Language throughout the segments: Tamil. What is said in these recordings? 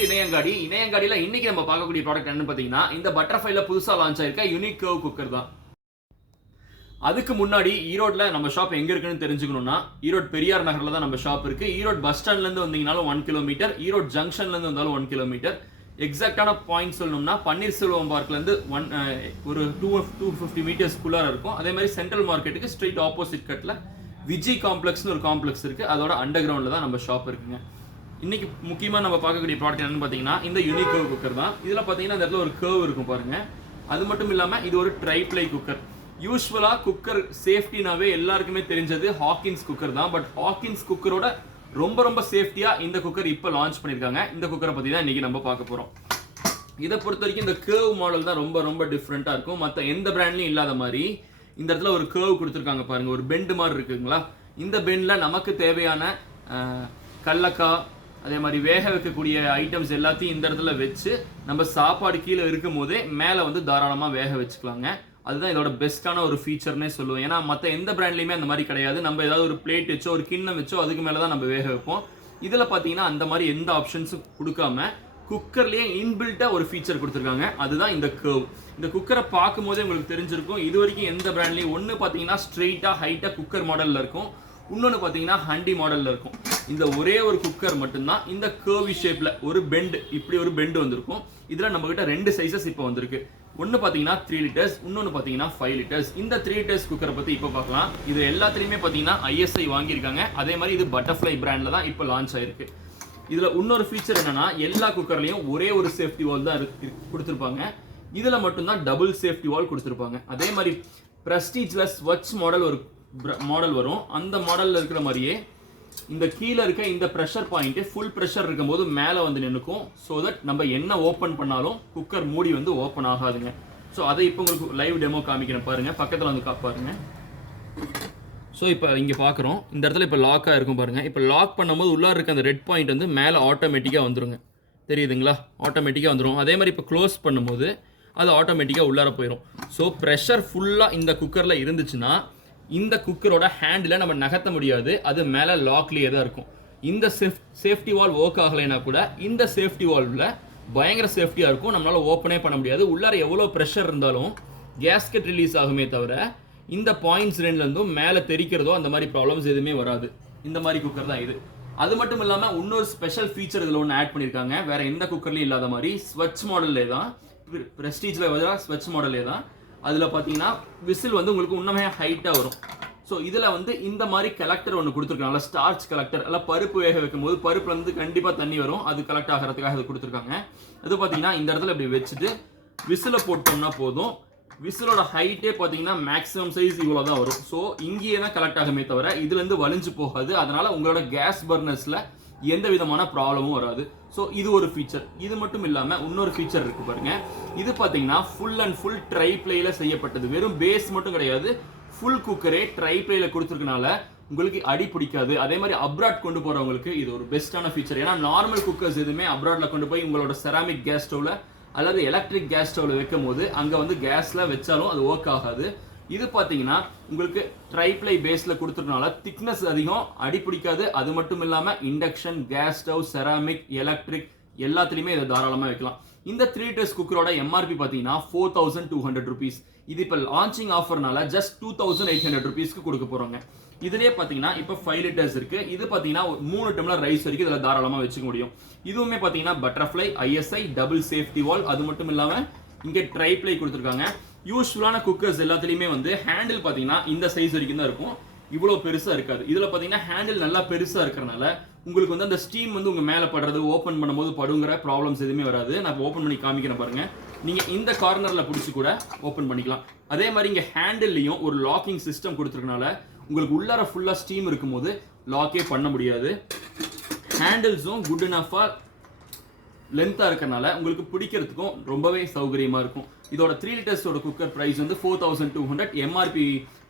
டு இணையங்காடியில இன்னைக்கு நம்ம பார்க்கக்கூடிய ப்ராடக்ட் என்னன்னு பார்த்தீங்கன்னா இந்த பட்டர்ஃப்ளைல புதுசாக லான்ச் ஆயிருக்க யூனிக் கர்வ் குக்கர் தான். அதுக்கு முன்னாடி ஈரோட்ல நம்ம ஷாப் எங்க இருக்குன்னு தெரிஞ்சுக்கணும்னா ஈரோடு பெரியார் நகர்ல தான் நம்ம ஷாப் இருக்கு. ஈரோடு பஸ் ஸ்டாண்ட்ல இருந்து வந்தீங்கனாலும் 1 கிலோமீட்டர், ஈரோடு ஜங்ஷன்ல இருந்து வந்தாலும் 1 கிலோமீட்டர். எக்ஸாக்டான பாயிண்ட் சொல்லணும்னா பன்னீர்செல்வம் பார்க்ல இருந்து ஒரு 250 மீட்டர்ஸ்க்குள்ள இருக்கும். அதே மாதிரி சென்ட்ரல் மார்க்கெட்டுக்கு ஸ்ட்ரெயிட் ஆப்போசிட் கட்ல விஜய் காம்ப்ளெக்ஸ்னு ஒரு காம்ப்ளெக்ஸ் இருக்கு. அதோட அண்டர் கிரவுண்ட்ல தான் நம்ம ஷாப் இருக்குங்க. இன்னைக்கு முக்கியமாக நம்ம பார்க்கக்கூடிய ப்ராடக்ட் என்னன்னு பார்த்தீங்கன்னா இந்த யூனிக் கர்வ் குக்கர் தான். இதில் பார்த்தீங்கன்னா இந்த இடத்துல ஒரு கர்வ் இருக்கும் பாருங்க. அது மட்டும் இல்லாமல் இது ஒரு ட்ரைப்ளை குக்கர். யூஸ்வலாக குக்கர் சேஃப்டினாவே எல்லாருக்குமே தெரிஞ்சது ஹாக்கின்ஸ் குக்கர் தான். பட் ஹாக்கின்ஸ் குக்கரோட ரொம்ப சேஃப்டியாக இந்த குக்கர் இப்போ லான்ச் பண்ணியிருக்காங்க. இந்த குக்கரை பற்றி தான் இன்னைக்கு நம்ம பார்க்க போகிறோம். இதை பொறுத்த வரைக்கும் இந்த கர்வ் மாடல் தான் ரொம்ப டிஃப்ரெண்ட்டாக இருக்கும். மற்ற எந்த பிராண்ட்லையும் இல்லாத மாதிரி இந்த இடத்துல ஒரு கர்வ் கொடுத்துருக்காங்க பாருங்க. ஒரு பெண்டு மாதிரி இருக்குங்களா. இந்த பெண்டில் நமக்கு தேவையான கடலக்காய், அதே மாதிரி வேக வைக்கக்கூடிய ஐட்டம்ஸ் எல்லாத்தையும் இந்த இடத்துல வச்சு நம்ம சாப்பாடு கீழே இருக்கும் போதே மேலே வந்து தாராளமாக வேக வச்சுக்கலாங்க. அதுதான் இதோட பெஸ்ட்டான ஒரு ஃபீச்சர்னே சொல்லுவேன். ஏன்னா மற்ற எந்த பிராண்ட்லையுமே அந்த மாதிரி கிடையாது. நம்ம ஏதாவது ஒரு பிளேட் வச்சோ ஒரு கிண்ணம் வச்சோ அதுக்கு மேலே தான் நம்ம வேக வைப்போம். இதில் பார்த்தீங்கன்னா அந்த மாதிரி எந்த ஆப்ஷன்ஸும் கொடுக்காம குக்கர்லேயே இன்பில்ட்டாக ஒரு ஃபீச்சர் கொடுத்துருக்காங்க. அதுதான் இந்த கர்வ். இந்த குக்கரை பார்க்கும் போதே உங்களுக்கு தெரிஞ்சிருக்கும். இது வரைக்கும் எந்த பிராண்ட்லையும் ஒன்று பார்த்தீங்கன்னா ஸ்ட்ரெயிட்டாக ஹைட்டாக குக்கர் மாடலில் இருக்கும், இன்னொன்று பார்த்தீங்கன்னா ஹண்டி மாடலில் இருக்கும். இந்த ஒரே ஒரு குக்கர் மட்டும்தான் இந்த கர்வி ஷேப்பில் ஒரு பெண்டு, இப்படி ஒரு பெண்டு வந்திருக்கும். இதில் நம்மகிட்ட 2 சைஸஸ் இப்போ வந்திருக்கு. ஒன்று பார்த்தீங்கன்னா 3 லிட்டர்ஸ், இன்னொன்று பார்த்தீங்கன்னா 5 லிட்டர்ஸ். இந்த 3 லிட்டர்ஸ் குக்கரை பற்றி இப்போ பார்க்கலாம். இது எல்லாத்துலேயுமே பார்த்தீங்கன்னா ISI வாங்கியிருக்காங்க. அதே மாதிரி இது பட்டர்ஃப்ளை பிராண்டில் தான் இப்போ லான்ச் ஆயிருக்கு. இதில் இன்னொரு ஃபீச்சர் என்னன்னா எல்லா குக்கர்லையும் ஒரே ஒரு சேஃப்டி வால் தான் கொடுத்துருப்பாங்க. இதில் மட்டும்தான் டபுள் சேஃப்டி வால் கொடுத்துருப்பாங்க. அதே மாதிரி பிரஸ்டீஜ்ல ஸ்வச் மாடல் ஒரு மாடல் வரும். அந்த மாடலில் இருக்கிற மாதிரியே இந்த கீழே இருக்க இந்த ப்ரெஷர் பாயிண்ட் ஃபுல் ப்ரெஷர் இருக்கும்போது மேலே வந்து நின்றுக்கும். ஸோ தட் நம்ம என்ன ஓப்பன் பண்ணாலும் குக்கர் மூடி வந்து ஓப்பன் ஆகாதுங்க. ஸோ அதை இப்போ உங்களுக்கு லைவ் டெமோ காமிக்கிறேன் பாருங்க. பக்கத்தில் வந்து பாருங்க. ஸோ இப்போ இங்கே பார்க்குறோம், இந்த இடத்துல இப்போ லாக்காக இருக்கும் பாருங்க. இப்போ லாக் பண்ணும்போது உள்ளார இருக்க அந்த ரெட் பாயிண்ட் வந்து மேலே ஆட்டோமேட்டிக்காக வந்துருங்க. தெரியுதுங்களா? ஆட்டோமேட்டிக்காக வந்துடும். அதே மாதிரி இப்போ க்ளோஸ் பண்ணும்போது அது ஆட்டோமேட்டிக்காக உள்ளார போயிடும். ஸோ ப்ரெஷர் ஃபுல்லாக இந்த குக்கரில் இருந்துச்சுன்னா இந்த குக்கரோட ஹேண்டில் நம்ம நகர்த்த முடியாது. அது மேலே லாக்லேயே தான் இருக்கும். இந்த சேஃப்டி வால் ஒர்க் ஆகலைன்னா கூட இந்த சேஃப்டி வால்வில் பயங்கர சேஃப்டியாக இருக்கும். நம்மளால் ஓப்பனே பண்ண முடியாது. உள்ளார எவ்வளோ ப்ரெஷர் இருந்தாலும் கேஸ்கெட் ரிலீஸ் ஆகுமே தவிர இந்த பாயிண்ட்ஸ் ரெண்டுலேருந்தும் மேலே தெரிக்கிறதோ அந்த மாதிரி ப்ராப்ளம்ஸ் எதுவுமே வராது. இந்த மாதிரி குக்கர் தான் இது. அது மட்டும் இல்லாமல் இன்னொரு ஸ்பெஷல் ஃபீச்சர் இதில் ஒன்று ஆட் பண்ணியிருக்காங்க. வேற எந்த குக்கர்லையும் இல்லாத மாதிரி ஸ்வச் மாடல்லே தான், ப்ரெஸ்டீஜில் வர ஸ்வச் மாடல்லே தான். அதில் பார்த்தீங்கன்னா விசில் வந்து உங்களுக்கு இன்னுமே ஹைட்டாக வரும். ஸோ இதில் வந்து இந்த மாதிரி கலெக்டர் ஒன்று கொடுத்துருக்காங்க. Starch collector. எல்லாம் பருப்பு வேக வைக்கும் போது பருப்புல இருந்து கண்டிப்பாக தண்ணி வரும், அது கலெக்ட் ஆகிறதுக்காக அது கொடுத்துருக்காங்க. அது பார்த்தீங்கன்னா இந்த இடத்துல இப்படி வச்சுட்டு விசிலை போட்டோம்னா போதும். விசிலோட ஹைட்டே பார்த்தீங்கன்னா மேக்ஸிமம் சைஸ் இவ்வளோ தான் வரும். ஸோ இங்கேயே தான் கலெக்ட் ஆகுமே தவிர இதுலேருந்து வலிஞ்சு போகாது. அதனால உங்களோட கேஸ் பர்னர்ஸில் எந்த விதமான ப்ராப்ளமும் வராது. ஸோ இது ஒரு ஃபீச்சர். இது மட்டும் இல்லாமல் இன்னொரு ஃபீச்சர் இருக்கு பாருங்க. இது பார்த்தீங்கன்னா ஃபுல் அண்ட் ஃபுல் ட்ரை பிளேல செய்யப்பட்டது. வெறும் பேஸ் மட்டும் கிடையாது, ஃபுல் குக்கரே ட்ரை பிளேல கொடுத்துருக்கனால உங்களுக்கு அடி பிடிக்காது. அதே மாதிரி அப்ராட் கொண்டு போறவங்களுக்கு இது ஒரு பெஸ்ட்டான ஃபீச்சர். ஏன்னா நார்மல் குக்கர்ஸ் எதுவுமே அப்ராட்ல கொண்டு போய் உங்களோட செராமிக் கேஸ் ஸ்டவ்ல அல்லது எலக்ட்ரிக் கேஸ் ஸ்டவ்ல வைக்கும் போது அங்கே வந்து கேஸ்ல வச்சாலும் அது ஒர்க் ஆகாது. இது பார்த்தீங்கன்னா உங்களுக்கு ட்ரைப்ளை பேஸில் கொடுத்துருக்கனால திக்னஸ் அதிகம், அடி பிடிக்காது. அது மட்டும் இல்லாமல் induction, gas stove, ceramic, electric எல்லாத்துலேயுமே இதை தாராளமாக வைக்கலாம். இந்த 3 லிட்டர்ஸ் குக்கரோட MRP பார்த்தீங்கன்னா 4200 rupees. இது இப்போ லான்ச்சிங் ஆஃபர்னால ஜஸ்ட் 2800 rupeesக்கு கொடுக்க போகிறோங்க. இதுலேயே பார்த்தீங்கன்னா இப்போ 5 லிட்டர்ஸ் இருக்குது. இது பார்த்தீங்கன்னா 3 டம்ளர் ரைஸ் வரைக்கும் இதில் தாராளமாக வச்சுக்க முடியும். இதுவுமே பார்த்தீங்கன்னா பட்டர்ஃப்ளை, ISI, டபுள் சேஃப்டி வால். அது மட்டும் இல்லாமல் இங்கே ட்ரைப்ளை கொடுத்துருக்காங்க. யூஸ்ஃபுல்லான குக்கர்ஸ் எல்லாத்துலேயுமே வந்து ஹேண்டில் பார்த்தீங்கன்னா இந்த சைஸ் வரைக்கும் தான் இருக்கும், இவ்வளோ பெருசாக இருக்காது. இதில் பார்த்தீங்கன்னா ஹேண்டில் நல்லா பெருசாக இருக்கிறனால உங்களுக்கு வந்து அந்த ஸ்டீம் வந்து உங்கள் மேலே படுறது, ஓப்பன் பண்ணும்போது படுங்கிற ப்ராப்ளம்ஸ் எதுவுமே வராது. நான் ஓப்பன் பண்ணி காமிக்கிறேன் பாருங்க. நீங்கள் இந்த கார்னரில் பிடிச்சி கூட ஓப்பன் பண்ணிக்கலாம். அதே மாதிரி இங்கே ஹேண்டில்லையும் ஒரு லாக்கிங் சிஸ்டம் கொடுத்துருக்கனால உங்களுக்கு உள்ளார ஃபுல்லாக ஸ்டீம் இருக்கும்போது லாக்கே பண்ண முடியாது. ஹேண்டில்ஸும் குட் இனஃபாக லென்த்தாக இருக்கிறனால உங்களுக்கு பிடிக்கிறதுக்கும் ரொம்பவே சௌகரியமாக இருக்கும். இதோட 3 லிட்டர்ஸோட குக்கர் ப்ரைஸ் வந்து 4200. MRP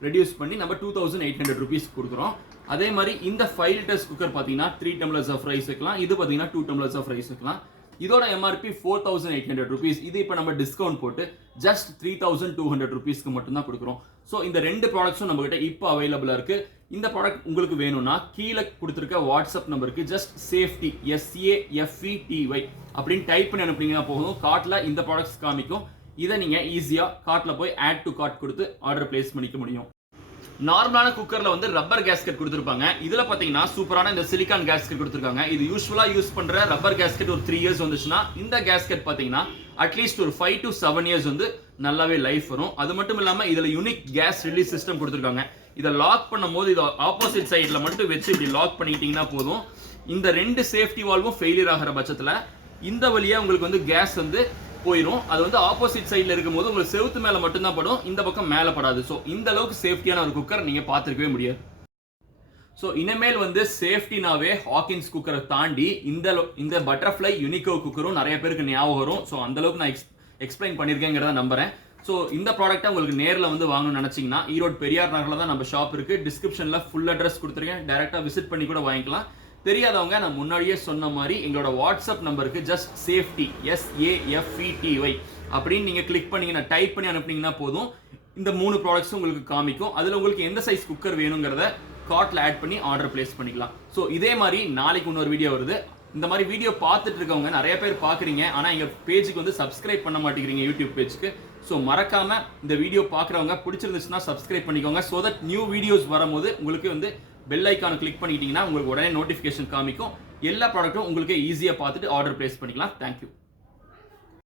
ரெடியூஸ் பண்ணி நம்ம 2800 rupees கொடுக்குறோம். அதே மாதிரி இந்த 5 லிட்டர்ஸ் குக்கர் பார்த்தீங்கன்னா 3 டம்ளர்ஸ் ஆஃப் ரைஸ் வைக்கலாம். இது பார்த்தீங்கன்னா 2 டம்ளர்ஸ் ஆஃப் ரைஸ் வைக்கலாம். இதோட எம்ஆர்பி 4800 rupees. இது இப்போ நம்ம டிஸ்கவுண்ட் போட்டு ஜஸ்ட் 3200 rupeesக்கு மட்டும் தான் கொடுக்குறோம். ஸோ இந்த ரெண்டு ப்ராடக்ட்ஸும் நம்ம கிட்ட இப்போ அவைலபிளா இருக்கு. இந்த ப்ராடக்ட் உங்களுக்கு வேணும்னா கீழே கொடுத்துருக்க வாட்ஸ்அப் நம்பருக்கு ஜஸ்ட் சேஃப்டி SAFETY அப்படின்னு டைப் பண்ணி அனுப்புனீங்கன்னா போதும், கார்ட்ல இந்த ப்ராடக்ட்ஸ் காமிக்கும். இதை நீங்க ஈஸியா கார்ட்ல போய் ஆட் டு கார்ட் கொடுத்து ஆர்டர் பிளேஸ் பண்ணிக்க முடியும். நார்மலான குக்கர்ல வந்து ரப்பர் கேஸ்கெட் கொடுத்துருப்பாங்க. இதுல பாத்தீங்கன்னா சூப்பரான இந்த சிலிகான் கேஸ்கெட் கொடுத்துருக்காங்க. இது யூஸ்வலா யூஸ் பண்ற ரப்பர் கேஸ்கெட் ஒரு 3 இயர்ஸ் வந்துச்சுன்னா இந்த கேஸ்கெட் பாத்தீங்கன்னா அட்லீஸ்ட் ஒரு 5 to 7 இயர்ஸ் வந்து நல்லாவே லைஃப் வரும். அது மட்டும் இல்லாம இதுல யூனிக் கேஸ் ரிலீஸ் சிஸ்டம் கொடுத்துருக்காங்க. இதை லாக் பண்ணும் போது இதை ஆப்போசிட் சைட்ல மட்டும் வச்சு இப்படி லாக் பண்ணிக்கிட்டீங்கன்னா போதும். இந்த ரெண்டு சேஃப்டி வால்வும் ஃபெயிலியர் ஆகிற பட்சத்துல இந்த வழியா உங்களுக்கு வந்து கேஸ் வந்து போயிடும். அது வந்து ஆப்போசிட் சைட்ல இருக்கும்போது உங்களுக்கு செவுத்து மேல மட்டும் தான் படும், இந்த பக்கம் மேல படாது. ஸோ இந்த அளவுக்கு சேஃப்டியான ஒரு குக்கர் நீங்க பார்த்துருக்கவே முடியாது. ஸோ இனிமேல் வந்து சேஃப்டினாவே ஹாக்கின்ஸ் குக்கரை தாண்டி இந்த பட்டர்ஃப்ளை யூனிகோ குக்கரும் நிறைய பேருக்கு ஞாபகம் வரும். ஸோ அந்த அளவுக்கு நான் எக்ஸ்பிளைன் பண்ணியிருக்கேங்கிறத நம்புறேன். ஸோ இந்த ப்ராடக்ட்டை உங்களுக்கு நேரில் வந்து வாங்கணும்னு நினைச்சீங்கன்னா ஈரோடு பெரியார் நகரில் தான் நம்ம ஷாப் இருக்கு. டிஸ்கிரிப்ஷன்ல ஃபுல் அட்ரஸ் கொடுத்துருக்கேன், டைரக்டா விசிட் பண்ணி கூட வாங்கிக்கலாம். தெரியாதவங்க நான் முன்னாடியே சொன்ன மாதிரி எங்களோட வாட்ஸ்அப் நம்பருக்கு ஜஸ்ட் சேஃப்டி SAFETY அப்படின்னு நீங்க கிளிக் பண்ணீங்கன்னா டைப் பண்ணி அனுப்புனீங்கன்னா போதும். இந்த 3 ப்ராடக்ட்ஸும் உங்களுக்கு காமிக்கும். அதுல உங்களுக்கு எந்த சைஸ் குக்கர் வேணுங்கிறத கார்ட்ல ஆட் பண்ணி ஆர்டர் பிளேஸ் பண்ணிக்கலாம். ஸோ இதே மாதிரி நாளைக்கு இன்னொரு வீடியோ வருது. இந்த மாதிரி வீடியோ பார்த்துட்டு இருக்கவங்க நிறைய பேர் பார்க்குறீங்க, ஆனால் எங்கள் பேஜுக்கு வந்து சப்ஸ்கிரைப் பண்ண மாட்டேங்கிறீங்க யூடியூப் பேஜுக்கு. ஸோ மறக்காம இந்த வீடியோ பார்க்குறவங்க பிடிச்சிருந்துச்சுன்னா சப்ஸ்கிரைப் பண்ணிக்கோங்க. ஸோ தட் நியூ வீடியோஸ் வரும்போது உங்களுக்கு வந்து பெல் ஐக்கான கிளிக் பண்ணிக்கிட்டீங்கன்னா உங்களுக்கு உடனே நோட்டிஃபிகேஷன் காமிக்கும். எல்லா ப்ராடக்ட்டும் உங்களுக்கு ஈஸியாக பார்த்துட்டு ஆர்டர் பிளேஸ் பண்ணிக்கலாம். தேங்க்யூ.